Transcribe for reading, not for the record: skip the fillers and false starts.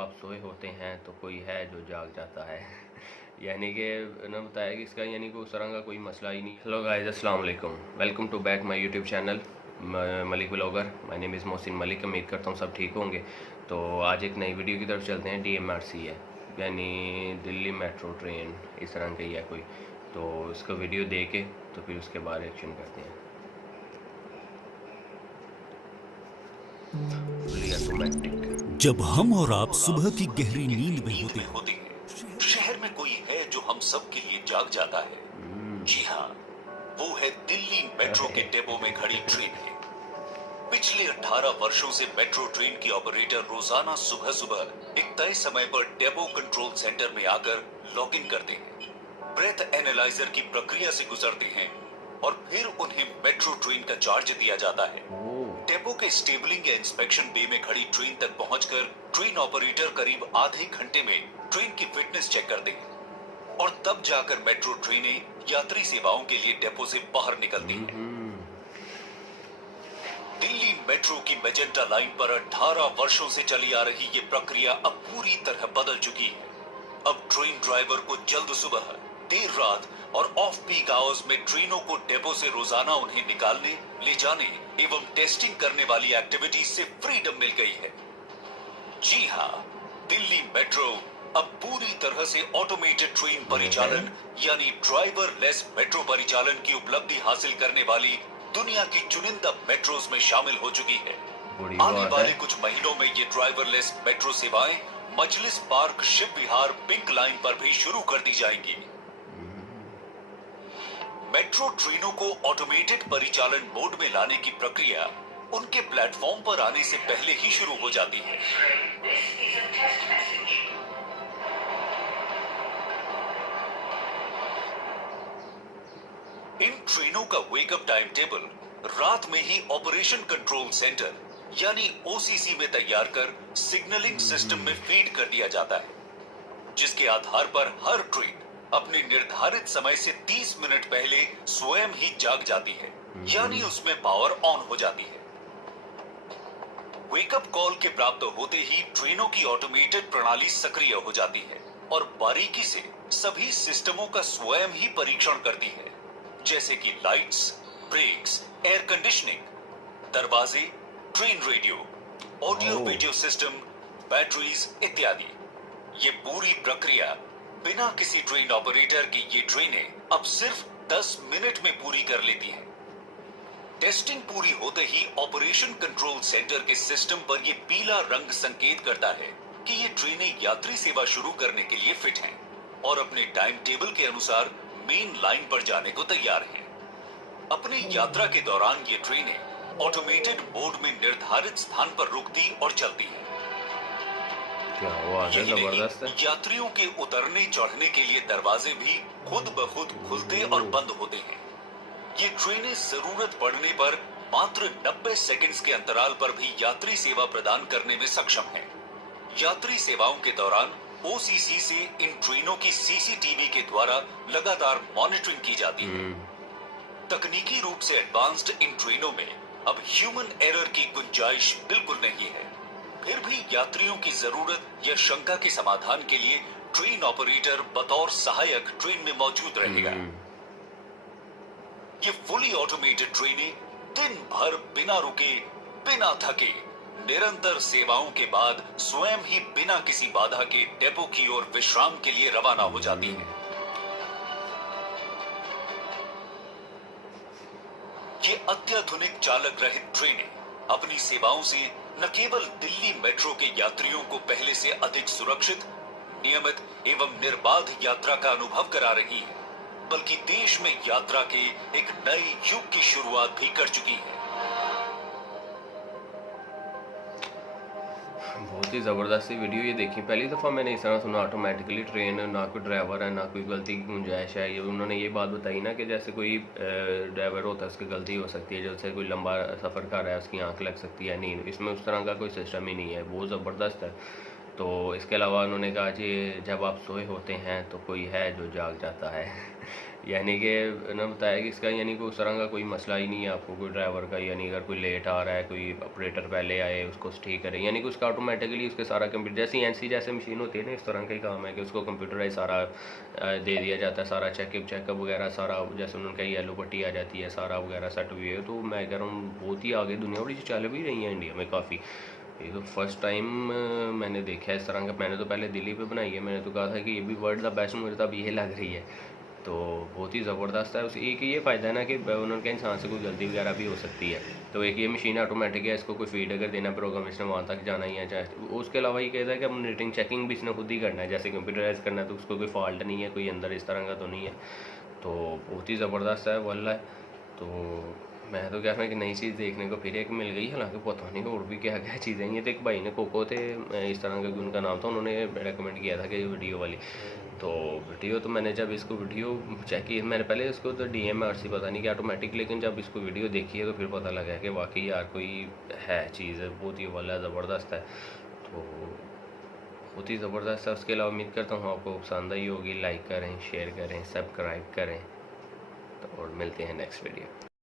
आप सोए होते हैं तो कोई है जो जाग जाता है यानी कि उन्होंने बताया कि इसका यानी कि उस तरह का कोई मसला ही नहीं। हेलो गाइस, अस्सलाम वालेकुम, welcome to back my YouTube channel Malik vlogger. My name is Mohsin Malik. उम्मीद करता हूँ सब ठीक होंगे। तो आज एक नई वीडियो की तरफ चलते हैं। DMRC है यानी दिल्ली मेट्रो ट्रेन, इस तरह की है कोई। तो इसका वीडियो दे के तो फिर उसके बाद एक्शन करते हैं। जब हम और आप सुबह की गहरी नींद में होते हैं, शहर में कोई है जो हम सब के लिए जाग जाता है। जी हाँ, वो है दिल्ली मेट्रो के डिपो में खड़ी ट्रेन है। पिछले 18 वर्षों से मेट्रो ट्रेन की ऑपरेटर रोजाना सुबह सुबह एक तय समय पर डिपो कंट्रोल सेंटर में आकर लॉग इन करते हैं, ब्रेथ एनालाइजर की प्रक्रिया से गुजरते हैं और फिर उन्हें मेट्रो ट्रेन का चार्ज दिया जाता है। डिपो के स्टेबलिंग या इंस्पेक्शन बे में खड़ी ट्रेन तक पहुंचकर ट्रेन ऑपरेटर करीब आधे घंटे में ट्रेन की फिटनेस चेक करते हैं और तब जाकर मेट्रो ट्रेनें यात्री सेवाओं के लिए डिपो से बाहर निकलती हैं। दिल्ली मेट्रो की मेजेंटा लाइन पर 18 वर्षों से चली आ रही ये प्रक्रिया अब पूरी तरह बदल चुकी है। अब ट्रेन ड्राइवर को जल्द सुबह, देर रात और ऑफ पीक आवर्स में ट्रेनों को डिपो से रोजाना उन्हें निकालने, ले जाने एवं टेस्टिंग करने वाली एक्टिविटीज से फ्रीडम मिल गई है। जी हाँ, दिल्ली मेट्रो अब पूरी तरह से ऑटोमेटेड ट्रेन परिचालन यानी ड्राइवर लेस मेट्रो परिचालन की उपलब्धि हासिल करने वाली दुनिया की चुनिंदा मेट्रोज में शामिल हो चुकी है। आने वाले कुछ महीनों में ये ड्राइवरलेस मेट्रो सेवाएं मजलिस पार्क, शिव विहार, पिंक लाइन पर भी शुरू कर दी जाएंगी। मेट्रो ट्रेनों को ऑटोमेटेड परिचालन मोड में लाने की प्रक्रिया उनके प्लेटफॉर्म पर आने से पहले ही शुरू हो जाती है। इन ट्रेनों का वेकअप टाइम टेबल रात में ही ऑपरेशन कंट्रोल सेंटर यानी OCC में तैयार कर सिग्नलिंग सिस्टम में फीड कर दिया जाता है, जिसके आधार पर हर ट्रेन अपने निर्धारित समय से 30 मिनट पहले स्वयं ही जाग जाती है, यानी उसमें पावर ऑन हो जाती है। वेकअप कॉल के प्राप्त होते ही ट्रेनों की ऑटोमेटेड प्रणाली सक्रिय हो जाती है और बारीकी से सभी सिस्टमों का स्वयं ही परीक्षण करती है, जैसे कि लाइट्स, ब्रेक्स, एयर कंडीशनिंग, दरवाजे, train radio, audio video system, batteries इत्यादि। ये पूरी प्रक्रिया बिना किसी ट्रेन ऑपरेटर के ये ट्रेनें अब सिर्फ 10 मिनट में पूरी कर लेती हैं। टेस्टिंग पूरी होते ही ऑपरेशन कंट्रोल सेंटर के सिस्टम पर ये पीला रंग संकेत करता है कि ये ट्रेनें यात्री सेवा शुरू करने के लिए फिट हैं और अपने टाइम टेबल के अनुसार मेन लाइन पर जाने को तैयार हैं। अपनी यात्रा के दौरान ये ट्रेनें ऑटोमेटेड मोड में निर्धारित स्थान पर रुकती और चलती हैं। यात्रियों के उतरने चढ़ने के लिए दरवाजे भी खुद ब खुद खुलते और बंद होते हैं। ये ट्रेनें जरूरत पड़ने पर मात्र 90 सेकंड्स के अंतराल पर भी यात्री सेवा प्रदान करने में सक्षम है। यात्री सेवाओं के दौरान OCC से इन ट्रेनों की CCTV के द्वारा लगातार मॉनिटरिंग की जाती है। तकनीकी रूप से एडवांस्ड इन ट्रेनों में अब ह्यूमन एरर की गुंजाइश बिल्कुल नहीं है। फिर भी यात्रियों की जरूरत या शंका के समाधान के लिए ट्रेन ऑपरेटर बतौर सहायक ट्रेन में मौजूद रहेगा। ये फुली ऑटोमेटेड ट्रेनें दिन भर बिना रुके, बिना थके, निरंतर सेवाओं के बाद स्वयं ही बिना किसी बाधा के डिपो की ओर विश्राम के लिए रवाना हो जाती हैं। ये अत्याधुनिक चालक रहित ट्रेनें अपनी सेवाओं से न केवल दिल्ली मेट्रो के यात्रियों को पहले से अधिक सुरक्षित, नियमित एवं निर्बाध यात्रा का अनुभव करा रही हैं, बल्कि देश में यात्रा के एक नए युग की शुरुआत भी कर चुकी है। बहुत ही ज़बरदस्त वीडियो ये देखी। पहली दफ़ा मैंने इस तरह सुना ऑटोमेटिकली ट्रेन, ना कोई ड्राइवर है, ना कोई गलती की गुंजाइश है। ये उन्होंने ये बात बताई ना कि जैसे कोई ड्राइवर होता है उसकी गलती हो सकती है, जैसे कोई लंबा सफ़र कर रहा है उसकी आंख लग सकती है, नींद, इसमें उस तरह का कोई सिस्टम ही नहीं है। बहुत ज़बरदस्त है। तो इसके अलावा उन्होंने कहा कि जब आप सोए होते हैं तो कोई है जो जाग जाता है यानी कि उन्होंने बताया कि इसका यानी कोई उस तरह का कोई मसला ही नहीं है आपको, कोई ड्राइवर का, यानी अगर कोई लेट आ रहा है, कोई ऑपरेटर पहले आए उसको ठीक करे, यानी कि उसका ऑटोमेटिकली उसके सारा कंप्यूटर जैसी एनसी जैसे मशीन होती है ना, इस तरह का ही काम है कि उसको कंप्यूटराइज सारा दे दिया जाता है, सारा चेकअप वगैरह सारा, जैसे उन्होंने कहा येलो पट्टी आ जाती है, सारा वगैरह सेट हुई है। तो मैं कह रहा हूँ बहुत ही आगे दुनिया बड़ी चल भी रही है इंडिया में काफ़ी। ये तो फर्स्ट टाइम मैंने देखा है इस तरह का। मैंने तो पहले दिल्ली पे बनाई है, मैंने तो कहा था कि ये भी वर्ल्ड द बेस्ट, मुझे तो अब ये लग रही है। तो बहुत ही ज़बरदस्त है। उस एक ये फ़ायदा है ना कि उन्होंने कहा इंसान से कोई गलती वगैरह भी हो सकती है। तो एक ये मशीन ऑटोमेटिक है, इसको कोई फीड अगर देना प्रोग्राम इसने वहाँ तक जाना ही है चाहे। उसके अलावा ये कहता है कि मॉनिटरिंग चेकिंग भी इसने खुद ही करना है, जैसे कंप्यूटराइज करना है, तो उसको कोई फॉल्ट नहीं है, कोई अंदर इस तरह का तो नहीं है। तो बहुत ही ज़बरदस्त है वाला। तो मैं तो कह रहा हूँ कि नई चीज़ देखने को फिर एक मिल गई, हालांकि पता नहीं और भी क्या क्या चीज़ें हैं। ये तो एक भाई ने कोको थे इस तरह का उनका नाम था, उन्होंने रेकमेंड किया था कि वीडियो वाली। तो वीडियो तो मैंने जब इसको वीडियो चेक की, मैंने पहले इसको तो DMRC पता नहीं कि ऑटोमेटिक, लेकिन जब इसको वीडियो देखी है तो फिर पता लगा कि वाकई यार कोई है चीज़, बहुत ही वाला ज़बरदस्त है। तो बहुत ही ज़बरदस्त है। उसके अलावा उम्मीद करता हूँ आपको पसंद आई होगी। लाइक करें, शेयर करें, सब्सक्राइब करें। तो और मिलते हैं नेक्स्ट वीडियो।